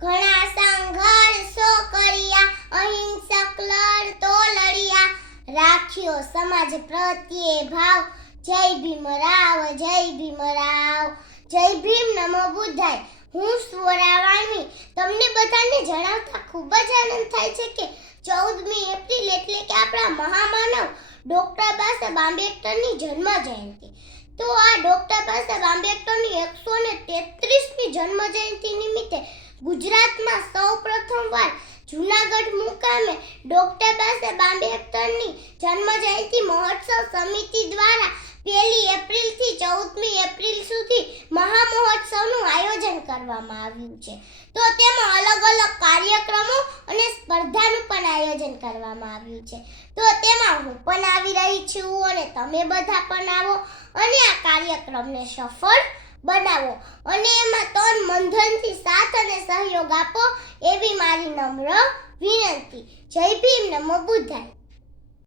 ઘણા સંઘર્ષો કર્યા, અહિંસક લડતો લડ્યા. રાખ્યો સમાજ પ્રત્યે ભાવ. જય ભીમ રાવ, જય ભીમ રાવ. જય ભીમ નમો બુદ્ધાય. હું સ્વરા વાણવી તમને બધાને જણાવતા ખૂબ જ આનંદ થાય છે કે ચૌદમી એપ્રિલ એટલે કે આપણા મહામાનવ ડૉક્ટર બાસાહેબ આંબેડકરની જન્મ જયંતિ તો આ ડોક્ટર બાસાબ આંબેડકરની એકસો ને તેત્રીસમી જન્મ જયંતિ નિમિત્તે ગુજરાતમાં સૌ પ્રથમવાર જૂનાગઢ મુકામે ડોક્ટર આંબેડકરની જન્મ જયંતિ મહોત્સવ સમિતિ દ્વારા પહેલી એપ્રિલથી ચૌદમી એપ્રિલ સુધી મહામહોત્સવનું આયોજન કરવામાં આવ્યું છે. તો તેમાં અલગ અલગ કાર્યક્રમો અને સ્પર્ધાનું પણ આયોજન કરવામાં આવ્યું છે. તો તેમાં હું પણ આવી રહી છું અને તમે બધા પણ આવો અને આ કાર્યક્રમને સફળ બનાવો. અને એમાં ત્રણ મંધનથી અને સહયોગ આપો એવી મારી નમ્ર વિનંતી. જય ભીમ નમો બુદ્ધાય.